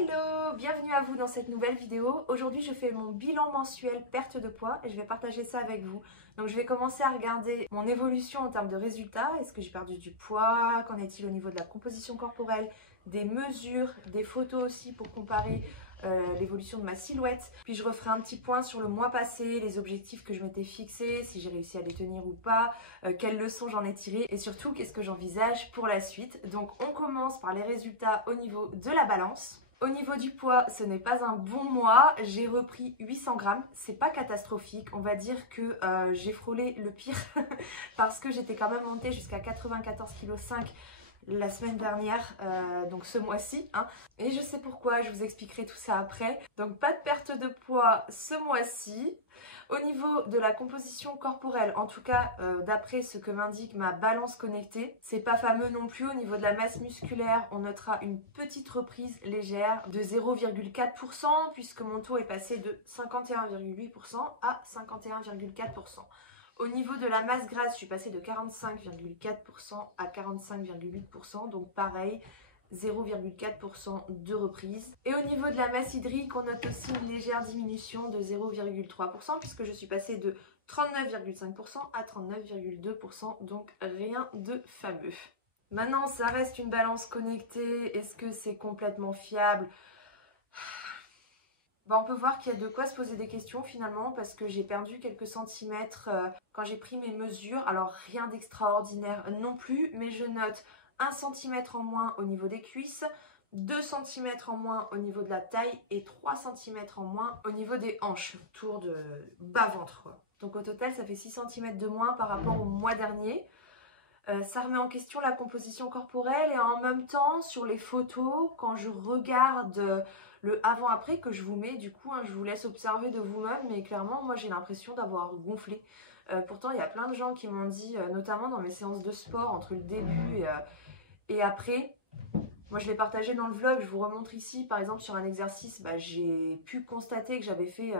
Hello, bienvenue à vous dans cette nouvelle vidéo. Aujourd'hui je fais mon bilan mensuel perte de poids et je vais partager ça avec vous. Donc je vais commencer à regarder mon évolution en termes de résultats. Est-ce que j'ai perdu du poids? Qu'en est-il au niveau de la composition corporelle? Des mesures, des photos aussi pour comparer l'évolution de ma silhouette. Puis je referai un petit point sur le mois passé, les objectifs que je m'étais fixés, si j'ai réussi à les tenir ou pas, quelles leçons j'en ai tirées et surtout qu'est-ce que j'envisage pour la suite. Donc on commence par les résultats au niveau de la balance. Au niveau du poids, ce n'est pas un bon mois, j'ai repris 800 grammes, c'est pas catastrophique, on va dire que j'ai frôlé le pire parce que j'étais quand même montée jusqu'à 94,5 kg la semaine dernière, donc ce mois-ci, hein. Et je sais pourquoi, je vous expliquerai tout ça après. Donc pas de perte de poids ce mois-ci. Au niveau de la composition corporelle, en tout cas d'après ce que m'indique ma balance connectée, c'est pas fameux non plus. Au niveau de la masse musculaire, on notera une petite reprise légère de 0,4% puisque mon taux est passé de 51,8% à 51,4%. Au niveau de la masse grasse, je suis passée de 45,4% à 45,8%, donc pareil, 0,4% de reprise. Et au niveau de la masse hydrique, on note aussi une légère diminution de 0,3% puisque je suis passée de 39,5% à 39,2%, donc rien de fameux. Maintenant, ça reste une balance connectée. Est-ce que c'est complètement fiable ? On peut voir qu'il y a de quoi se poser des questions finalement parce que j'ai perdu quelques centimètres quand j'ai pris mes mesures. Alors rien d'extraordinaire non plus, mais je note 1 cm en moins au niveau des cuisses, 2 cm en moins au niveau de la taille et 3 cm en moins au niveau des hanches, autour de bas-ventre, quoi. Donc au total ça fait 6 cm de moins par rapport au mois dernier. Ça remet en question la composition corporelle et en même temps sur les photos, quand je regarde le avant-après que je vous mets, du coup, hein, je vous laisse observer de vous-même, mais clairement, moi j'ai l'impression d'avoir gonflé. Pourtant, il y a plein de gens qui m'ont dit, notamment dans mes séances de sport, entre le début et après, moi je l'ai partagé dans le vlog, je vous remontre ici, par exemple sur un exercice, j'ai pu constater que j'avais fait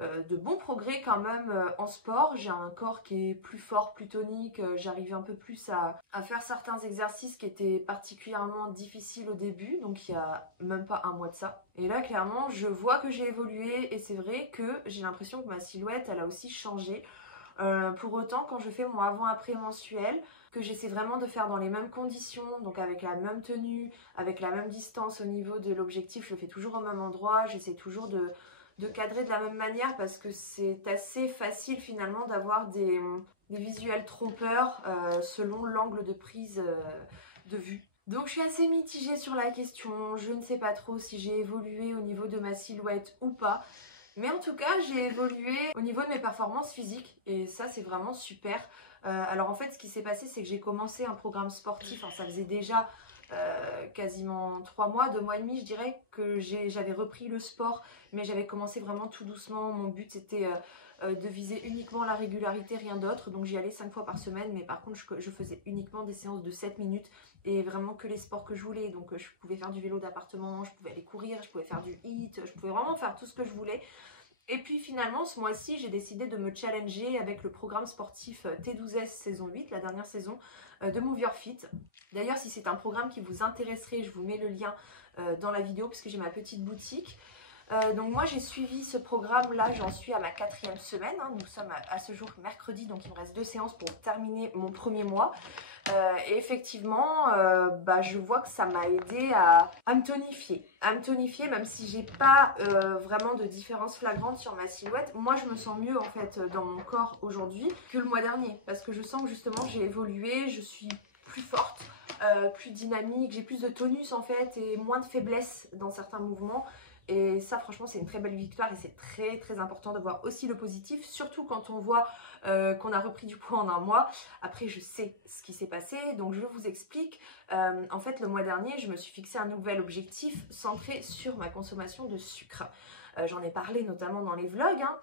de bons progrès quand même en sport. J'ai un corps qui est plus fort, plus tonique, j'arrive un peu plus à faire certains exercices qui étaient particulièrement difficiles au début, donc il y a même pas un mois de ça. Et là clairement je vois que j'ai évolué et c'est vrai que j'ai l'impression que ma silhouette elle a aussi changé. Pour autant quand je fais mon avant-après mensuel, que j'essaie vraiment de faire dans les mêmes conditions, donc avec la même tenue, avec la même distance au niveau de l'objectif, je le fais toujours au même endroit, j'essaie toujours de cadrer de la même manière parce que c'est assez facile finalement d'avoir des visuels trompeurs selon l'angle de prise de vue. Donc je suis assez mitigée sur la question, je ne sais pas trop si j'ai évolué au niveau de ma silhouette ou pas. Mais en tout cas, j'ai évolué au niveau de mes performances physiques et ça, c'est vraiment super. Alors en fait, ce qui s'est passé, c'est que j'ai commencé un programme sportif. Alors, ça faisait déjà quasiment 3 mois, 2 mois et demi, je dirais, que j'avais repris le sport. Mais j'avais commencé vraiment tout doucement. Mon but, c'était de viser uniquement la régularité, rien d'autre. Donc j'y allais 5 fois par semaine. Mais par contre, je faisais uniquement des séances de 7 minutes. Et vraiment que les sports que je voulais. Donc je pouvais faire du vélo d'appartement, je pouvais aller courir, je pouvais faire du HIIT, je pouvais vraiment faire tout ce que je voulais. Et puis finalement ce mois-ci j'ai décidé de me challenger avec le programme sportif T12S saison 8, la dernière saison de Move Your Fit. D'ailleurs si c'est un programme qui vous intéresserait, je vous mets le lien dans la vidéo puisque j'ai ma petite boutique. Donc moi j'ai suivi ce programme là, j'en suis à ma 4e semaine, hein. Nous sommes à ce jour mercredi, donc il me reste 2 séances pour terminer mon premier mois. Et effectivement je vois que ça m'a aidé à me tonifier, même si j'ai pas vraiment de différence flagrante sur ma silhouette. Moi je me sens mieux en fait dans mon corps aujourd'hui que le mois dernier parce que je sens que justement j'ai évolué, je suis plus forte, plus dynamique, j'ai plus de tonus en fait et moins de faiblesse dans certains mouvements. Et ça franchement c'est une très belle victoire et c'est très très important de voir aussi le positif, surtout quand on voit qu'on a repris du poids en un mois. Après je sais ce qui s'est passé, donc je vous explique. En fait le mois dernier je me suis fixé un nouvel objectif centré sur ma consommation de sucre. J'en ai parlé notamment dans les vlogs, hein,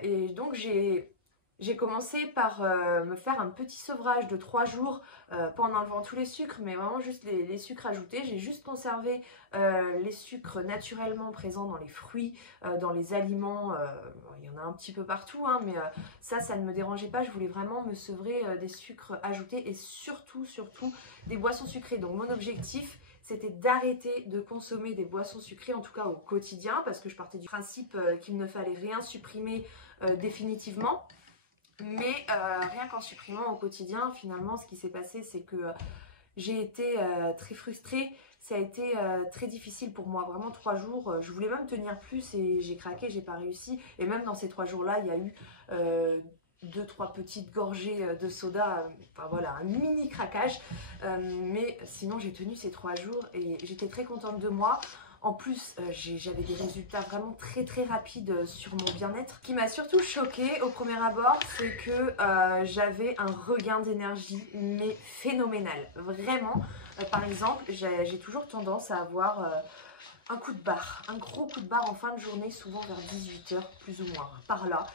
et donc j'ai commencé par me faire un petit sevrage de 3 jours, pas en enlevant tous les sucres, mais vraiment juste les sucres ajoutés. J'ai juste conservé les sucres naturellement présents dans les fruits, dans les aliments. Il y en a un petit peu partout, hein, mais ça ne me dérangeait pas. Je voulais vraiment me sevrer des sucres ajoutés et surtout des boissons sucrées. Donc mon objectif, c'était d'arrêter de consommer des boissons sucrées, en tout cas au quotidien, parce que je partais du principe qu'il ne fallait rien supprimer définitivement. Mais rien qu'en supprimant au quotidien, finalement, ce qui s'est passé, c'est que j'ai été très frustrée. Ça a été très difficile pour moi, vraiment 3 jours. Je voulais même tenir plus et j'ai craqué, j'ai pas réussi. Et même dans ces 3 jours-là, il y a eu 2-3 petites gorgées de soda. Enfin voilà, un mini craquage. Mais sinon, j'ai tenu ces 3 jours et j'étais très contente de moi. En plus, j'avais des résultats vraiment très très rapides sur mon bien-être. Ce qui m'a surtout choquée au premier abord, c'est que j'avais un regain d'énergie, mais phénoménal. Vraiment, par exemple, j'ai toujours tendance à avoir un coup de barre, un gros coup de barre en fin de journée, souvent vers 18 h plus ou moins, par là.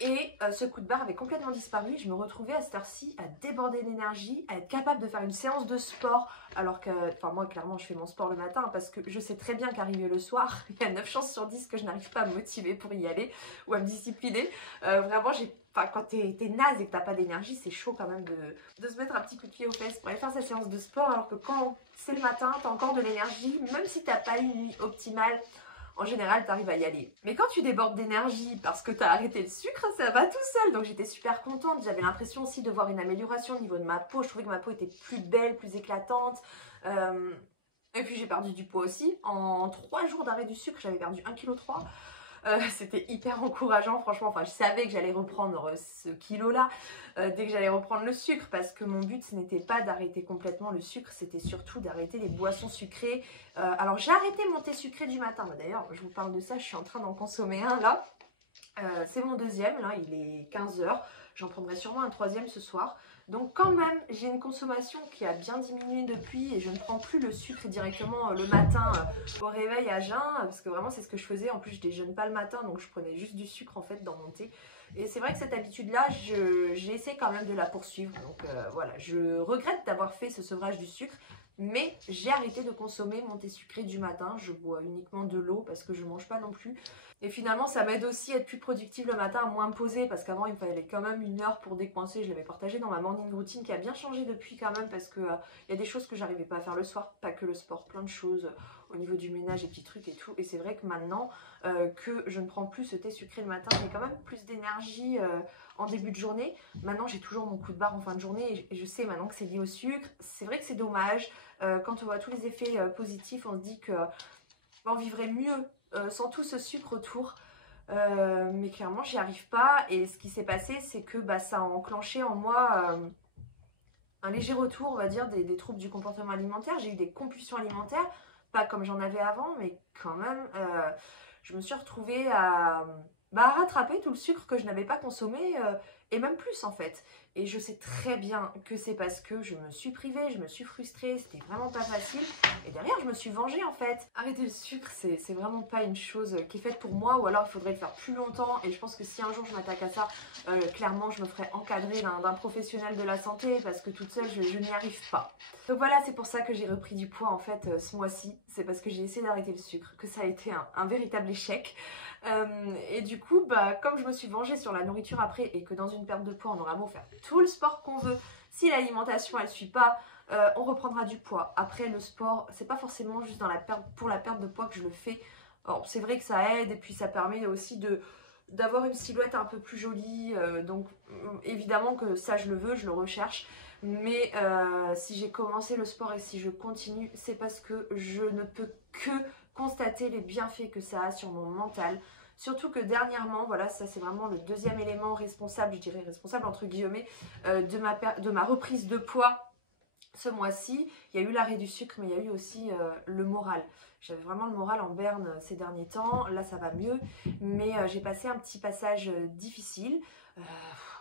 Et ce coup de barre avait complètement disparu. Je me retrouvais à cette heure-ci à déborder d'énergie, à être capable de faire une séance de sport. Alors que, enfin moi clairement je fais mon sport le matin parce que je sais très bien qu'arriver le soir, il y a 9 chances sur 10 que je n'arrive pas à me motiver pour y aller ou à me discipliner. Vraiment quand t'es naze et que t'as pas d'énergie, c'est chaud quand même de se mettre un petit coup de pied aux fesses pour aller faire sa séance de sport. Alors que quand c'est le matin, t'as encore de l'énergie, même si t'as pas une nuit optimale. En général, tu arrives à y aller. Mais quand tu débordes d'énergie parce que tu as arrêté le sucre, ça va tout seul. Donc j'étais super contente. J'avais l'impression aussi de voir une amélioration au niveau de ma peau. Je trouvais que ma peau était plus belle, plus éclatante. Et puis j'ai perdu du poids aussi. En 3 jours d'arrêt du sucre, j'avais perdu 1,3 kg. C'était hyper encourageant franchement, enfin je savais que j'allais reprendre ce kilo là dès que j'allais reprendre le sucre, parce que mon but ce n'était pas d'arrêter complètement le sucre, c'était surtout d'arrêter les boissons sucrées. Alors j'ai arrêté mon thé sucré du matin, d'ailleurs je vous parle de ça, je suis en train d'en consommer un là, c'est mon deuxième là, il est 15 h, j'en prendrai sûrement un troisième ce soir. Donc quand même, j'ai une consommation qui a bien diminué depuis et je ne prends plus le sucre directement le matin au réveil à jeun, parce que vraiment c'est ce que je faisais. En plus je déjeune pas le matin, donc je prenais juste du sucre en fait dans mon thé. Et c'est vrai que cette habitude-là, j'essaie quand même de la poursuivre. Donc voilà, je regrette d'avoir fait ce sevrage du sucre, mais j'ai arrêté de consommer mon thé sucré du matin. Je bois uniquement de l'eau parce que je mange pas non plus. Et finalement, ça m'aide aussi à être plus productive le matin, à moins me poser, parce qu'avant, il me fallait quand même 1 heure pour décoincer. Je l'avais partagé dans ma morning routine qui a bien changé depuis quand même, parce que y a des choses que j'arrivais pas à faire le soir, pas que le sport, plein de choses au niveau du ménage et petits trucs et tout. Et c'est vrai que maintenant que je ne prends plus ce thé sucré le matin, j'ai quand même plus d'énergie en début de journée. Maintenant, j'ai toujours mon coup de barre en fin de journée et je sais maintenant que c'est lié au sucre. C'est vrai que c'est dommage. Quand on voit tous les effets positifs, on se dit que on vivrait mieux sans tout ce sucre autour. Mais clairement j'y arrive pas, et ce qui s'est passé c'est que ça a enclenché en moi un léger retour, on va dire, des troubles du comportement alimentaire. J'ai eu des compulsions alimentaires, pas comme j'en avais avant, mais quand même je me suis retrouvée à rattraper tout le sucre que je n'avais pas consommé, et même plus en fait. Et je sais très bien que c'est parce que je me suis privée, je me suis frustrée, c'était vraiment pas facile. Et derrière, je me suis vengée en fait. Arrêter le sucre, c'est vraiment pas une chose qui est faite pour moi, ou alors il faudrait le faire plus longtemps. Et je pense que si un jour je m'attaque à ça, clairement je me ferai encadrer d'un professionnel de la santé, parce que toute seule je n'y arrive pas. Donc voilà, c'est pour ça que j'ai repris du poids en fait ce mois-ci. C'est parce que j'ai essayé d'arrêter le sucre que ça a été un véritable échec. Et du coup, comme je me suis vengée sur la nourriture après, et que dans une perte de poids on aura beau faire tout le sport qu'on veut, si l'alimentation elle suit pas, on reprendra du poids. Après le sport, c'est pas forcément juste pour la perte de poids que je le fais. C'est vrai que ça aide, et puis ça permet aussi d'avoir une silhouette un peu plus jolie, donc évidemment que ça je le veux, je le recherche. Mais si j'ai commencé le sport et si je continue, c'est parce que je ne peux que constater les bienfaits que ça a sur mon mental. Surtout que dernièrement, voilà, ça c'est vraiment le deuxième élément responsable, je dirais responsable entre guillemets, de ma reprise de poids ce mois-ci. Il y a eu l'arrêt du sucre, mais il y a eu aussi le moral. J'avais vraiment le moral en berne ces derniers temps. Là ça va mieux, mais j'ai passé un petit passage difficile.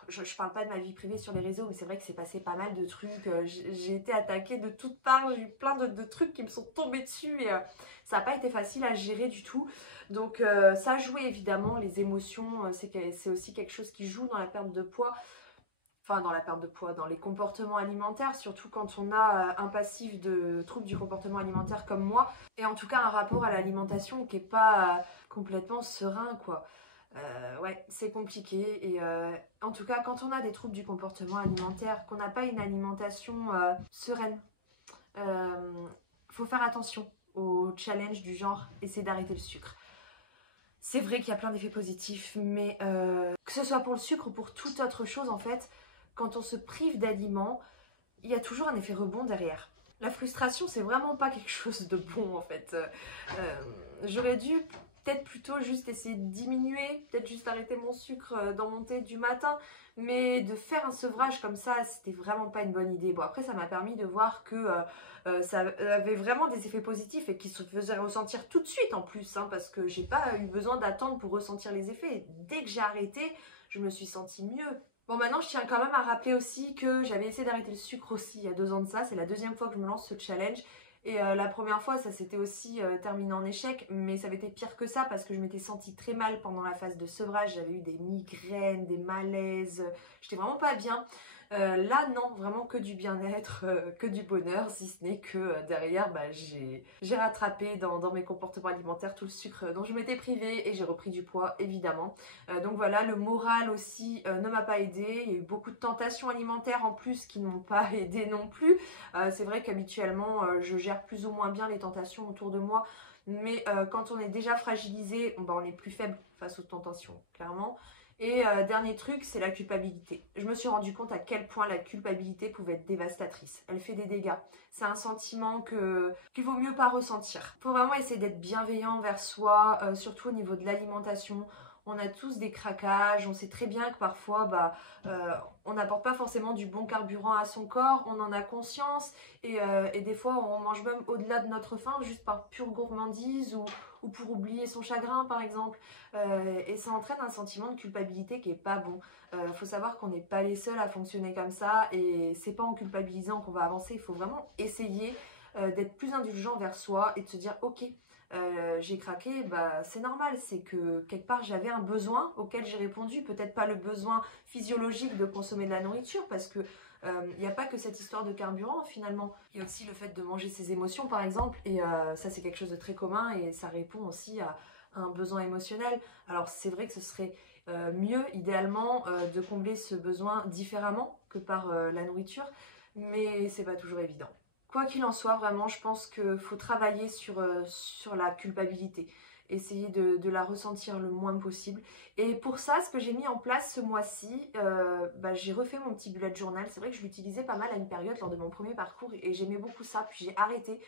Je parle pas de ma vie privée sur les réseaux, mais c'est vrai que c'est passé pas mal de trucs. J'ai été attaquée de toutes parts, j'ai eu plein de trucs qui me sont tombés dessus, et ça n'a pas été facile à gérer du tout. Donc ça a joué évidemment, les émotions, c'est aussi quelque chose qui joue dans la perte de poids. Enfin, dans la perte de poids, dans les comportements alimentaires, surtout quand on a un passif de troubles du comportement alimentaire comme moi, et en tout cas un rapport à l'alimentation qui n'est pas complètement serein, quoi. Ouais, c'est compliqué, et en tout cas quand on a des troubles du comportement alimentaire, qu'on n'a pas une alimentation sereine, faut faire attention aux challenges du genre essayer d'arrêter le sucre. C'est vrai qu'il y a plein d'effets positifs, mais que ce soit pour le sucre ou pour toute autre chose, en fait, quand on se prive d'aliments, il y a toujours un effet rebond derrière. La frustration, c'est vraiment pas quelque chose de bon, en fait. J'aurais dû peut-être plutôt juste essayer de diminuer, peut-être juste arrêter mon sucre dans mon thé du matin, mais de faire un sevrage comme ça, c'était vraiment pas une bonne idée. Bon, après, ça m'a permis de voir que ça avait vraiment des effets positifs et qui se faisaient ressentir tout de suite en plus, hein, parce que j'ai pas eu besoin d'attendre pour ressentir les effets. Et dès que j'ai arrêté, je me suis sentie mieux. Bon, maintenant, je tiens quand même à rappeler aussi que j'avais essayé d'arrêter le sucre aussi il y a 2 ans de ça. C'est la deuxième fois que je me lance ce challenge. Et la première fois, ça s'était aussi terminé en échec, mais ça avait été pire que ça parce que je m'étais sentie très mal pendant la phase de sevrage. J'avais eu des migraines, des malaises, j'étais vraiment pas bien. Là, non, vraiment que du bien-être, que du bonheur, si ce n'est que derrière, j'ai rattrapé dans mes comportements alimentaires tout le sucre dont je m'étais privée et j'ai repris du poids, évidemment. Donc voilà, le moral aussi ne m'a pas aidée. Il y a eu beaucoup de tentations alimentaires en plus qui ne m'ont pas aidée non plus. C'est vrai qu'habituellement, je gère plus ou moins bien les tentations autour de moi. Mais quand on est déjà fragilisé, on est plus faible face aux tentations, clairement. Et dernier truc, c'est la culpabilité. Je me suis rendu compte à quel point la culpabilité pouvait être dévastatrice. Elle fait des dégâts. C'est un sentiment qu'il vaut mieux pas ressentir. Il faut vraiment essayer d'être bienveillant envers soi, surtout au niveau de l'alimentation. On a tous des craquages, on sait très bien que parfois on n'apporte pas forcément du bon carburant à son corps, on en a conscience et des fois on mange même au-delà de notre faim juste par pure gourmandise ou pour oublier son chagrin par exemple, et ça entraîne un sentiment de culpabilité qui est pas bon. Faut savoir qu'on n'est pas les seuls à fonctionner comme ça et c'est pas en culpabilisant qu'on va avancer. Il faut vraiment essayer d'être plus indulgent vers soi et de se dire ok, j'ai craqué, c'est normal, c'est que quelque part j'avais un besoin auquel j'ai répondu, peut-être pas le besoin physiologique de consommer de la nourriture parce que il n'y a pas que cette histoire de carburant finalement, il y a aussi le fait de manger ses émotions par exemple et ça c'est quelque chose de très commun et ça répond aussi à un besoin émotionnel. Alors c'est vrai que ce serait mieux idéalement de combler ce besoin différemment que par la nourriture, mais c'est pas toujours évident. Quoi qu'il en soit, vraiment, je pense qu'il faut travailler sur la culpabilité. Essayer de la ressentir le moins possible. Et pour ça, ce que j'ai mis en place ce mois-ci, j'ai refait mon petit bullet journal. C'est vrai que je l'utilisais pas mal à une période lors de mon premier parcours et j'aimais beaucoup ça, puis j'ai arrêté.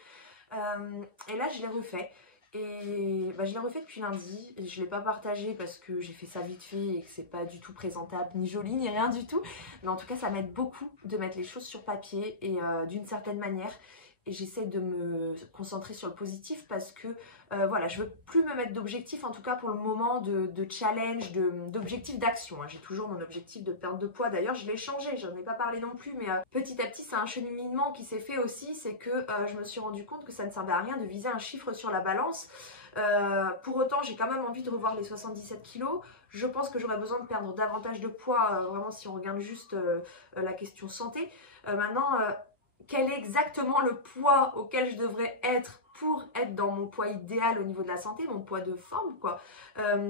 Et là, je l'ai refait. Et je l'ai refait depuis lundi, et je ne l'ai pas partagé parce que j'ai fait ça vite fait et que c'est pas du tout présentable, ni joli, ni rien du tout. Mais en tout cas, ça m'aide beaucoup de mettre les choses sur papier et d'une certaine manière. Et j'essaie de me concentrer sur le positif parce que voilà, je veux plus me mettre d'objectifs, en tout cas pour le moment, de challenge, d'objectifs d'action. J'ai toujours mon objectif de perte de poids. D'ailleurs, je l'ai changé, j'en ai pas parlé non plus, mais petit à petit, c'est un cheminement qui s'est fait aussi. C'est que je me suis rendu compte que ça ne servait à rien de viser un chiffre sur la balance. Pour autant, j'ai quand même envie de revoir les 77 kilos. Je pense que j'aurais besoin de perdre davantage de poids, vraiment si on regarde juste la question santé. Maintenant, quel est exactement le poids auquel je devrais être pour être dans mon poids idéal au niveau de la santé, mon poids de forme quoi.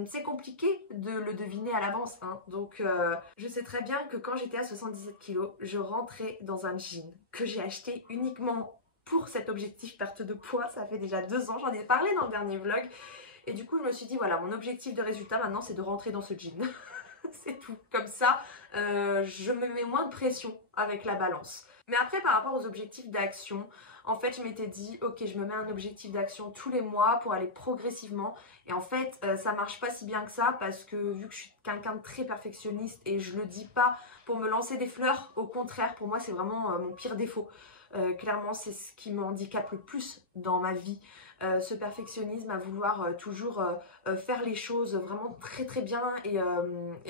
C'est compliqué de le deviner à l'avance, hein. Donc je sais très bien que quand j'étais à 77 kg, je rentrais dans un jean que j'ai acheté uniquement pour cet objectif perte de poids. Ça fait déjà 2 ans, j'en ai parlé dans le dernier vlog. Et du coup je me suis dit voilà, mon objectif de résultat maintenant c'est de rentrer dans ce jean. C'est tout, comme ça je me mets moins de pression avec la balance. Mais après par rapport aux objectifs d'action, en fait je m'étais dit ok, je me mets un objectif d'action tous les mois pour aller progressivement. Et en fait ça marche pas si bien que ça parce que vu que je suis quelqu'un de très perfectionniste et je le dis pas pour me lancer des fleurs, au contraire pour moi c'est vraiment mon pire défaut. Clairement c'est ce qui me handicape le plus dans ma vie, ce perfectionnisme à vouloir toujours faire les choses vraiment très très bien et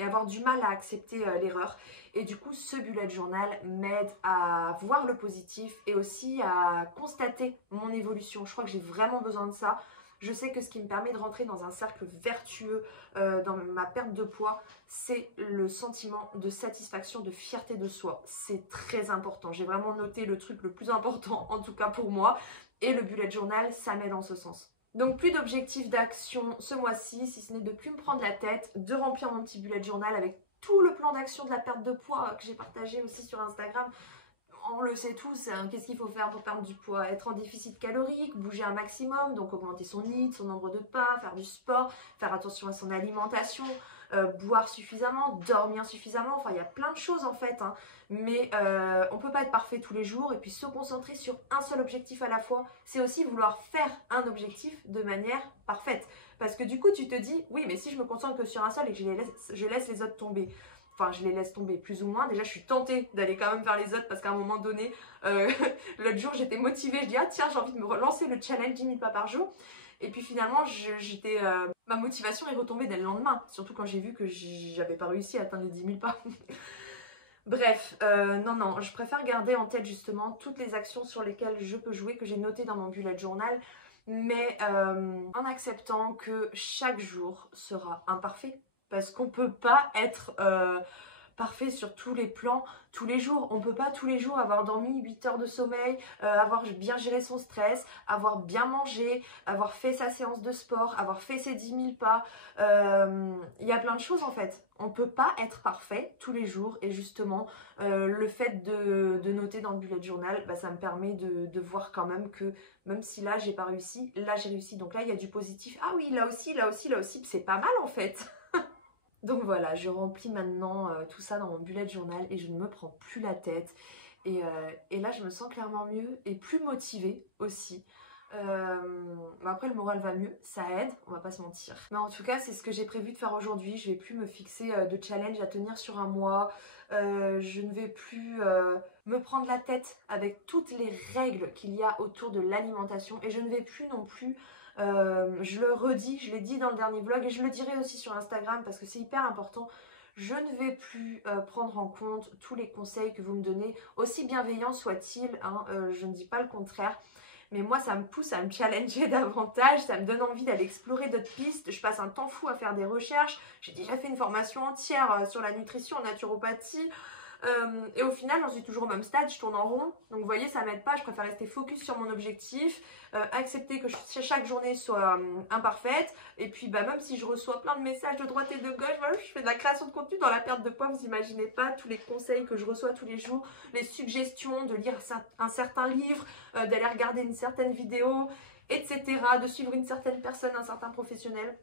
avoir du mal à accepter l'erreur. Et du coup ce bullet journal m'aide à voir le positif et aussi à constater mon évolution. Je crois que j'ai vraiment besoin de ça. Je sais que ce qui me permet de rentrer dans un cercle vertueux dans ma perte de poids, c'est le sentiment de satisfaction, de fierté de soi. C'est très important. J'ai vraiment noté le truc le plus important, en tout cas pour moi. Et le bullet journal, ça m'aide en ce sens. Donc plus d'objectifs d'action ce mois-ci, si ce n'est de plus me prendre la tête, de remplir mon petit bullet journal avec tout le plan d'action de la perte de poids que j'ai partagé aussi sur Instagram. on le sait tous, hein, qu'est-ce qu'il faut faire pour perdre du poids? Être en déficit calorique, bouger un maximum, donc augmenter son NEAT, son nombre de pas, faire du sport, faire attention à son alimentation, boire suffisamment, dormir suffisamment, enfin il y a plein de choses en fait, hein. Mais on peut pas être parfait tous les jours et puis se concentrer sur un seul objectif à la fois, c'est aussi vouloir faire un objectif de manière parfaite. Parce que du coup tu te dis, oui mais si je me concentre que sur un seul et que je laisse les autres tomber, enfin je les laisse tomber plus ou moins, déjà je suis tentée d'aller quand même vers les autres parce qu'à un moment donné, l'autre jour j'étais motivée, je dis ah tiens j'ai envie de me relancer le challenge 10 000 pas par jour. Et puis finalement, ma motivation est retombée dès le lendemain, surtout quand j'ai vu que j'avais pas réussi à atteindre les 10 000 pas. Bref, non, je préfère garder en tête justement toutes les actions sur lesquelles je peux jouer, que j'ai notées dans mon bullet journal, mais en acceptant que chaque jour sera imparfait. Parce qu'on peut pas être parfait sur tous les plans, tous les jours. On peut pas tous les jours avoir dormi 8 heures de sommeil, avoir bien géré son stress, avoir bien mangé, avoir fait sa séance de sport, avoir fait ses 10 000 pas. Il y a plein de choses en fait. On peut pas être parfait tous les jours et justement le fait de noter dans le bullet journal, bah, ça me permet de voir quand même que même si là j'ai pas réussi, là j'ai réussi. Donc là il y a du positif. Ah oui, là aussi, c'est pas mal en fait. Donc voilà, je remplis maintenant tout ça dans mon bullet journal et je ne me prends plus la tête. Et là, je me sens clairement mieux et plus motivée aussi. Après, le moral va mieux, ça aide, on va pas se mentir. Mais en tout cas, c'est ce que j'ai prévu de faire aujourd'hui. Je vais plus me fixer de challenge à tenir sur un mois. Je ne vais plus me prendre la tête avec toutes les règles qu'il y a autour de l'alimentation. Et je ne vais plus non plus... je le redis, je l'ai dit dans le dernier vlog et je le dirai aussi sur Instagram parce que c'est hyper important. Je ne vais plus prendre en compte tous les conseils que vous me donnez, aussi bienveillants soient-ils, hein, je ne dis pas le contraire. Mais moi, ça me pousse à me challenger davantage, ça me donne envie d'aller explorer d'autres pistes. Je passe un temps fou à faire des recherches. J'ai déjà fait une formation entière sur la nutrition en naturopathie. Et au final, j'en suis toujours au même stade, je tourne en rond. Donc vous voyez, ça m'aide pas, je préfère rester focus sur mon objectif, accepter que chaque journée soit imparfaite. Et puis bah, même si je reçois plein de messages de droite et de gauche, voilà, je fais de la création de contenu dans la perte de poids, vous imaginez pas tous les conseils que je reçois tous les jours, les suggestions de lire un certain livre, d'aller regarder une certaine vidéo, etc. De suivre une certaine personne, un certain professionnel.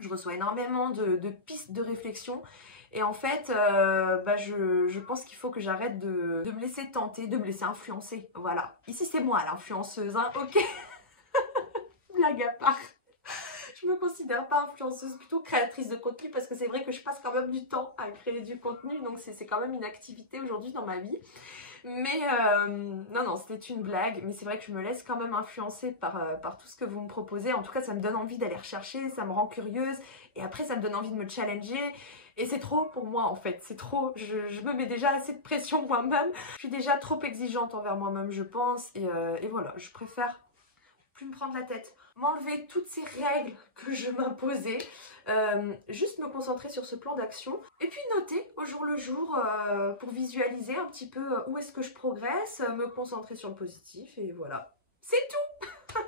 Je reçois énormément de pistes de réflexion. Et en fait, bah je pense qu'il faut que j'arrête de me laisser tenter, de me laisser influencer. Voilà. Ici, c'est moi l'influenceuse, hein, ok. Blague à part. Je me considère pas influenceuse, plutôt créatrice de contenu parce que c'est vrai que je passe quand même du temps à créer du contenu. Donc c'est quand même une activité aujourd'hui dans ma vie. Mais non, c'était une blague. Mais c'est vrai que je me laisse quand même influencer par tout ce que vous me proposez. En tout cas, ça me donne envie d'aller rechercher, ça me rend curieuse. Et après, ça me donne envie de me challenger. Et c'est trop pour moi en fait, c'est trop, je me mets déjà assez de pression moi-même, je suis déjà trop exigeante envers moi-même je pense, et voilà, je préfère plus me prendre la tête, m'enlever toutes ces règles que je m'imposais, juste me concentrer sur ce plan d'action, et puis noter au jour le jour pour visualiser un petit peu où est-ce que je progresse, me concentrer sur le positif, et voilà, c'est tout.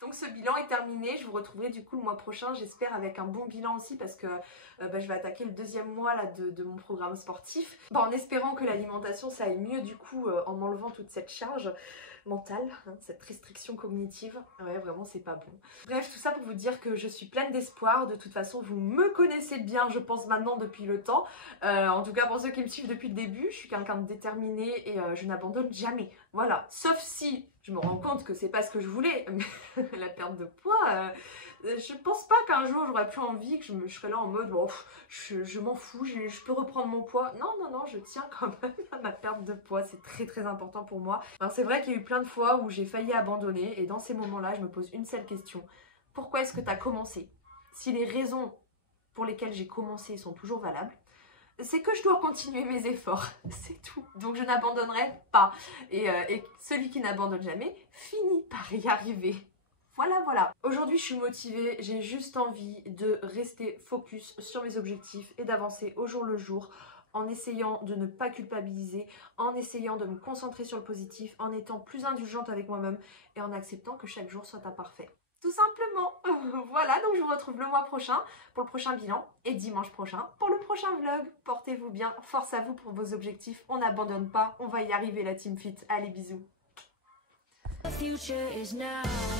Donc ce bilan est terminé, je vous retrouverai du coup le mois prochain, j'espère avec un bon bilan aussi parce que bah, je vais attaquer le deuxième mois là, de mon programme sportif. Bah, en espérant que l'alimentation ça aille mieux du coup en m'enlevant toute cette charge mentale, hein, cette restriction cognitive. Ouais, vraiment c'est pas bon. Bref, tout ça pour vous dire que je suis pleine d'espoir. De toute façon, vous me connaissez bien, je pense maintenant depuis le temps. En tout cas pour ceux qui me suivent depuis le début, je suis quelqu'un de déterminé et je n'abandonne jamais. Voilà, sauf si je me rends compte que c'est pas ce que je voulais, mais la perte de poids, je pense pas qu'un jour j'aurais plus envie, que je serais là en mode bon, je m'en fous, je peux reprendre mon poids. Non, je tiens quand même à ma perte de poids, c'est très important pour moi. Alors c'est vrai qu'il y a eu plein de fois où j'ai failli abandonner et dans ces moments-là, je me pose une seule question. Pourquoi est-ce que tu as commencé? Si les raisons pour lesquelles j'ai commencé sont toujours valables, c'est que je dois continuer mes efforts, c'est tout. Donc je n'abandonnerai pas. Et celui qui n'abandonne jamais finit par y arriver. Voilà. Aujourd'hui, je suis motivée, j'ai juste envie de rester focus sur mes objectifs et d'avancer au jour le jour en essayant de ne pas culpabiliser, en essayant de me concentrer sur le positif, en étant plus indulgente avec moi-même et en acceptant que chaque jour soit imparfait. tout simplement. Voilà, donc je vous retrouve le mois prochain pour le prochain bilan et dimanche prochain pour le prochain vlog. Portez-vous bien, force à vous pour vos objectifs, on n'abandonne pas, on va y arriver la team fit. Allez, bisous. The future is now.